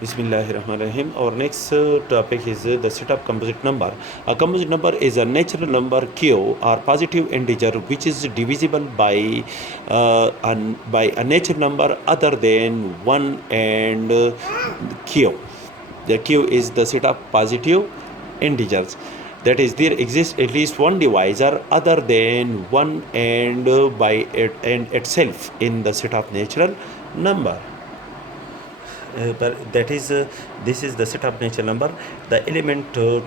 Bismillahirrahmanirrahim. Our next topic is the set of composite number. A composite number is a natural number q or positive integer which is divisible by a natural number other than 1 and q. The q is the set of positive integers. That is, there exists at least one divisor other than 1 and by it and itself in the set of natural number. But that is this is the set of natural number. The element 2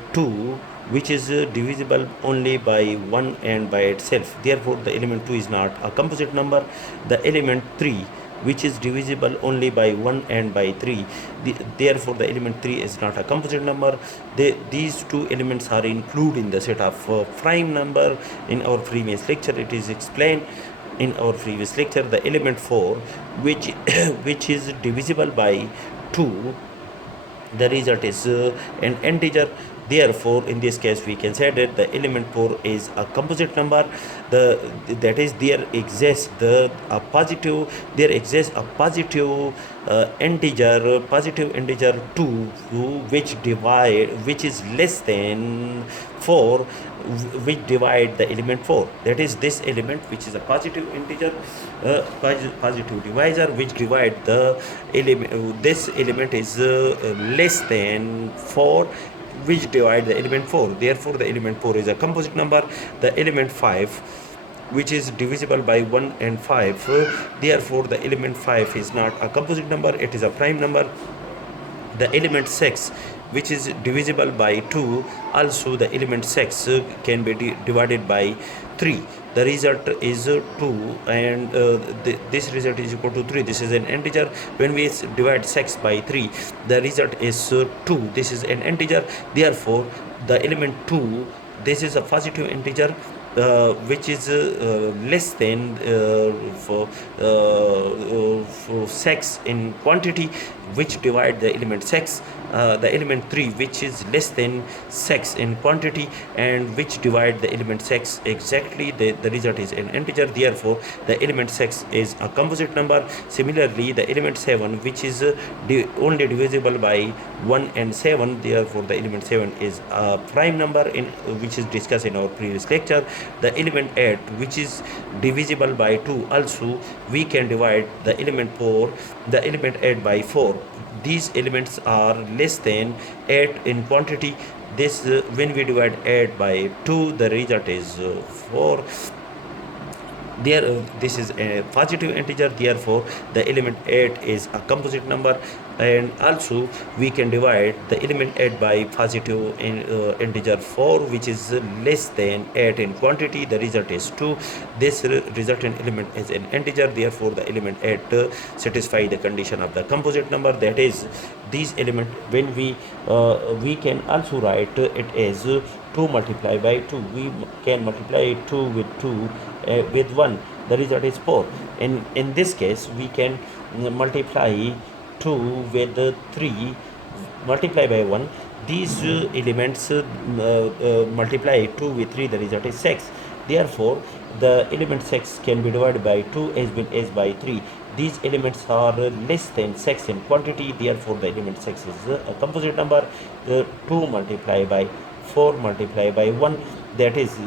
which is divisible only by 1 and by itself, therefore the element 2 is not a composite number. The element 3 which is divisible only by 1 and by 3, therefore the element 3 is not a composite number. These two elements are included in the set of prime number. In our previous lecture it is explained. In our previous lecture, the element 4 which which is divisible by 2, the result is an integer. Therefore in this case we can say that the element 4 is a composite number. That is, there exists a positive integer 2 which is less than 4, which divide the element 4. That is, this element which is a positive integer, positive divisor which divide the element. This element is less than 4, which divide the element 4. Therefore the element 4 is a composite number. The element 5 which is divisible by 1 and 5, therefore the element 5 is not a composite number, it is a prime number. The element 6 which is divisible by 2, also the element 6 can be divided by 3. The result is 2, and this result is equal to 3. This is an integer. When we divide 6 by 3, the result is 2. This is an integer. Therefore the element 2, this is a positive integer which is less than for 6 in quantity, which divide the element 6. The element 3 which is less than 6 in quantity and which divide the element 6 exactly. The result is an integer. Therefore the element 6 is a composite number. Similarly, the element 7 which is only divisible by 1 and 7, therefore the element 7 is a prime number, which is discussed in our previous lecture. The element 8 which is divisible by 2, also we can divide the element 8 by 4. These elements are less than 8 in quantity. This when we divide 8 by 2, the result is 4. This is a positive integer. Therefore the element 8 is a composite number, and also we can divide the element 8 by positive integer 4, which is less than 8 in quantity. The result is 2. This resultant element is an integer. Therefore the element 8 satisfy the condition of the composite number. That is, these element, when we can also write it as 2 multiplied by 2. We can multiply 2 with 2 with 1. The result is 4. In this case we can multiply 2 with 3, multiply by 1. These elements multiply 2 with 3, the result is 6. Therefore the element 6 can be divided by 2 as well as by 3. These elements are less than 6 in quantity. Therefore the element 6 is a composite number. 2 multiplied by 4 multiplied by 1, that is,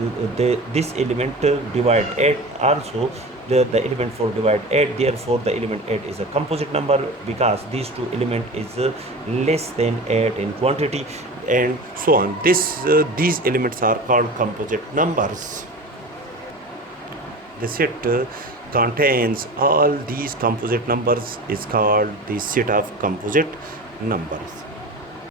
this element divide 8, also the element 4 divide 8. Therefore the element 8 is a composite number, because these two element is less than 8 in quantity, and so on. These elements are called composite numbers. The set contains all these composite numbers is called the set of composite numbers.